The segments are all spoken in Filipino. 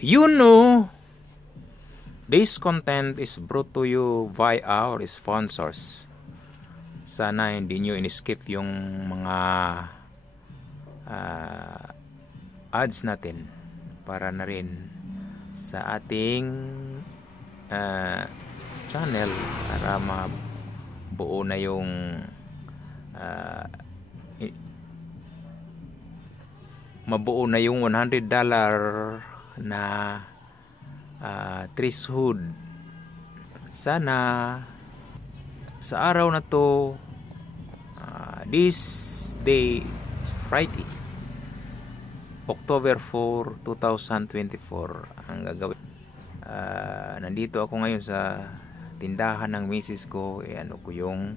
You know, this content is brought to you by our sponsors. Sana hindi nyo in-skip yung mga ads natin para na rin sa ating channel para mabuo na yung mabuo na yung $100 na threshold. Sana sa araw na to, this day, Friday, October 4, 2024, ang gagawin. Nandito ako ngayon sa tindahan ng misis ko. Ano ko yung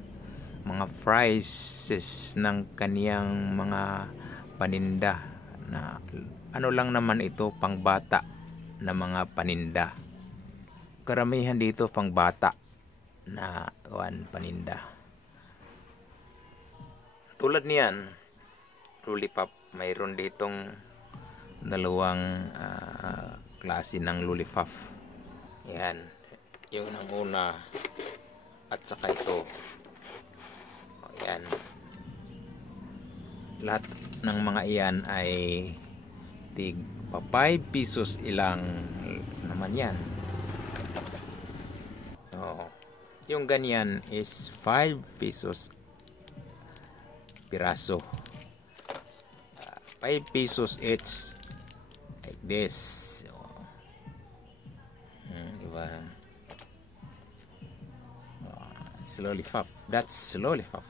mga prices ng kaniyang mga paninda na ano lang naman ito, pang bata na mga paninda. Karamihan dito pang bata na paninda. Tulad niyan, lollipop. Mayroon ditong dalawang klase ng lollipop. Yan, yung una at saka ito. Yan, lahat ng mga iyan ay tig pa 5 pesos ilang naman yan. Yung ganyan is 5 pesos piraso. 5 pesos each, like this. Diba? It's lollipop. That's lollipop.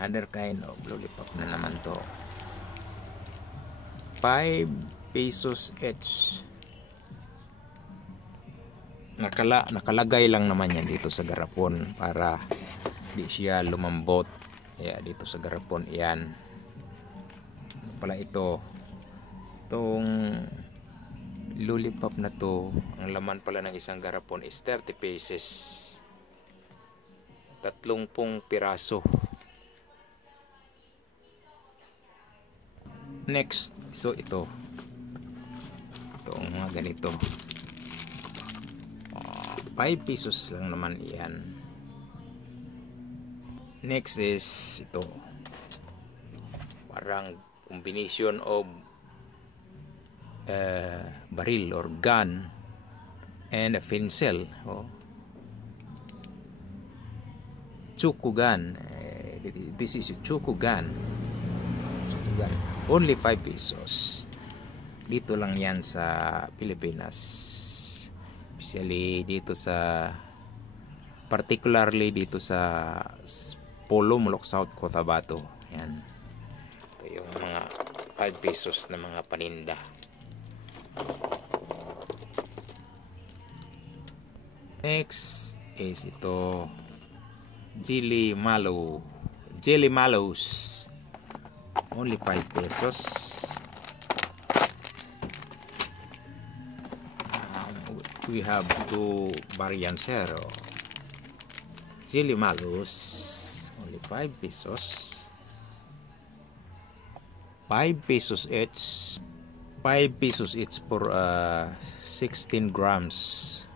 Other kind of lollipop na naman to. 5 pesos each. Nakalagay lang naman yan dito sa garapon para di siya lumambot. Dito sa garapon yan. Pala itong lollipop na to, ang laman pala ng isang garapon is 30 pesos. 30 piraso. Next, so itong mga ganito, 5 pesos lang naman yan. Next is ito, parang combination of baril or gun and a pencil. Chuku gun. This is a chuku gun. Only 5 pesos. Dito lang yan sa Pilipinas. Especially dito sa, particularly dito sa Polo, Mulok South, Cotabato. Yan. Ito yung mga 5 pesos na mga paninda. Next is ito, Jelly Mallows. Only 5 pesos. We have two variants here. Jelly Mallows, only 5 pesos. 5 pesos each. 5 pesos each for 16 grams.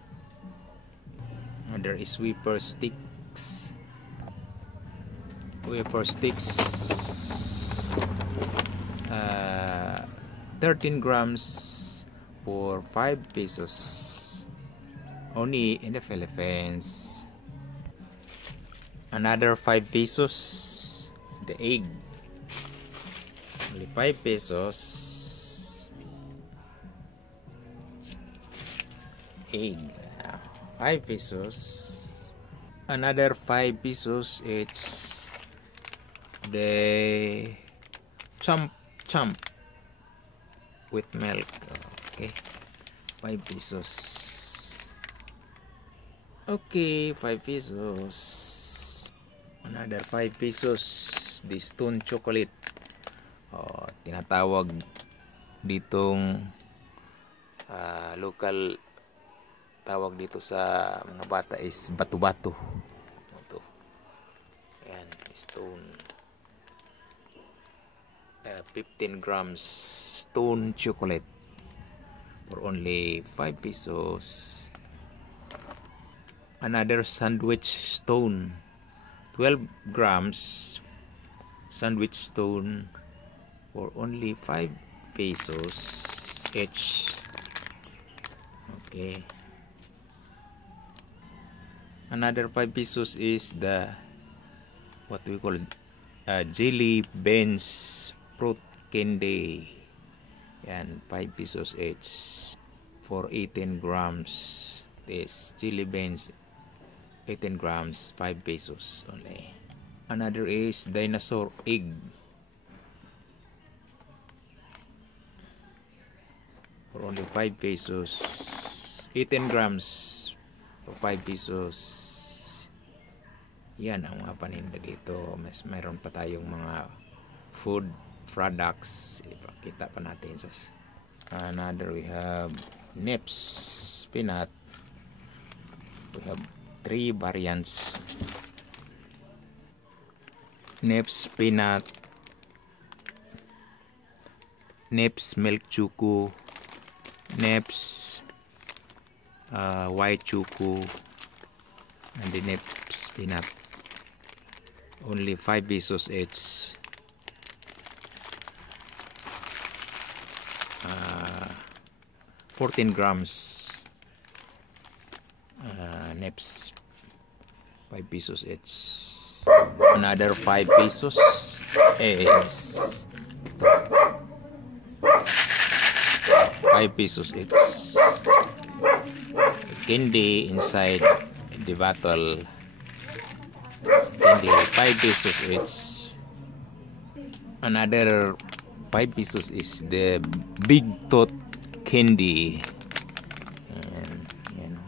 There is wafer sticks. 13 grams for 5 pesos. Only in the Philippines. Another 5 pesos. The egg. Only 5 pesos. Egg. 5 pesos. Another 5 pesos. It's the chump with milk. Okay. 5 pesos. Okay, 5 pesos. Another 5 pesos. The stone chocolate. Tinatawag ditong local tawag dito sa mga bata is bato-bato. Ito. Ayan, stone. 15 grams stone chocolate for only 5 pesos. Another sandwich stone, 12 grams sandwich stone for only 5 pesos each. Okay. Another 5 pesos is the what we call jelly beans fruit candy. Yan, 5 pesos each for 18 grams. This jelly beans 18 grams, 5 pesos only. Another is dinosaur egg. For only 5 pesos. 18 grams for 5 pesos. Yan ang mga paninda dito. Mas mayroon pa tayong mga food products. Ipakita pa natin. Another, we have Nips peanut. We have 3 variants. Nips peanut, Nips milk choco, Nips white choco, and the Nips peanut. Only 5 pesos each. 14 grams Nips, 5 pesos each. Another 5 pesos is 5 pesos each. Candy inside the bottle. Candy 5 pesos each. Another 5 pesos is the big tot candy. And you know,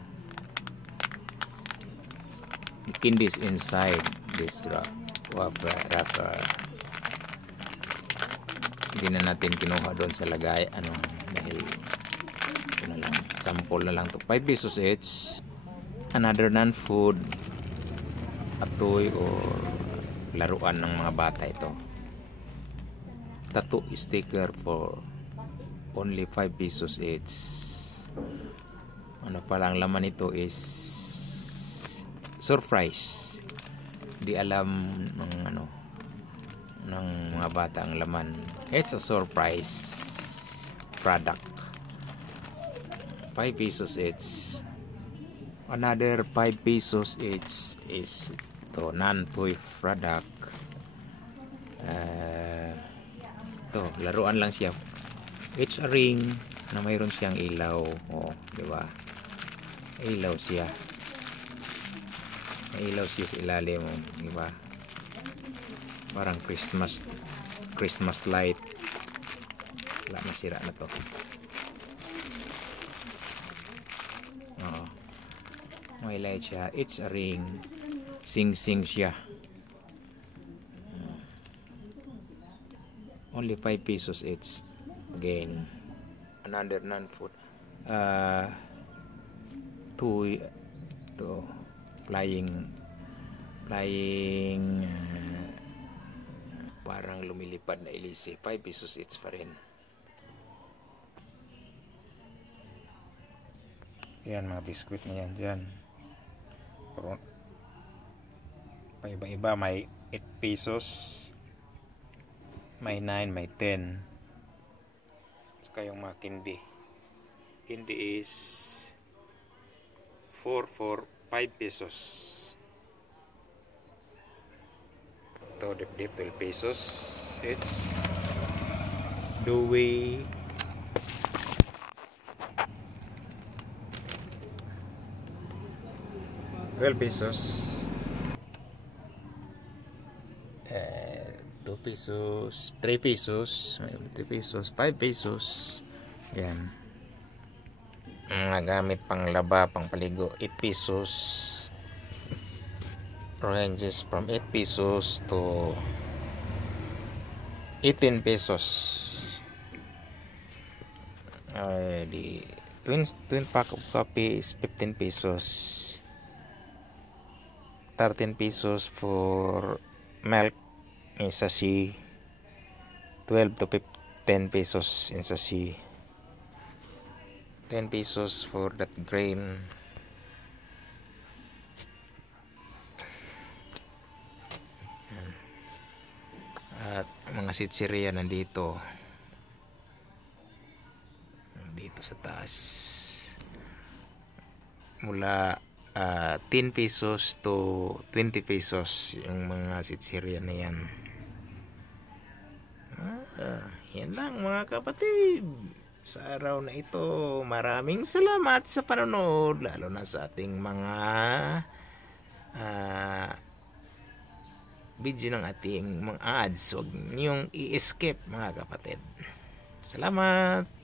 the candy is inside this wrapper. Hindi na natin kinuha doon sa lagay dahil ito na lang, sample na lang to. 5 pesos each. Another non-food, atoy or laruan ng mga bata ito. Tattoo sticker for only 5 pesos each. Ano pala ang laman nito is surprise. Di alam ng mga bata ang laman. It's a surprise product. 5 pesos each. Another 5 pesos each is to non-toy product. To laruan lang siya. It's a ring na mayroon siyang ilaw. Oh, di ba? Ilaw siya. May ilaw siya sa ilalim, di ba? Parang Christmas light. Wala, masira na to. Oo. May light siya. It's a ring. Sing-sing siya. Only 5 pesos each. Again, another non-food. To flying parang lumilipad na ilise. 5 pesos each pa rin. Yan, mga biskwit na yan dyan. Pero paiba-iba, may 8 pesos, may 9, may 10. Saka yung mga candy. Candy is 4 for 5 pesos. Ito, dip 12 pesos. It's Dewey. $12. 2 pesos, 3 pesos, 3 pesos, 5 pesos. Yan. Mga gamit pang laba, pang paligo, 8 pesos. Ranges from 8 pesos to 18 pesos. The twin pack of coffee is 15 pesos. 13 pesos for milk in sachet. 12 to 10 pesos in sachet. 10 pesos for that grain. At mga sitsiriya nandito sa taas, mula 10 pesos to 20 pesos yung mga sitsiriya na yan. Yan lang mga kapatid sa araw na ito. Maraming salamat sa panonood, lalo na sa ating mga video ng ating mga ads. Huwag niyong i-skip mga kapatid. Salamat.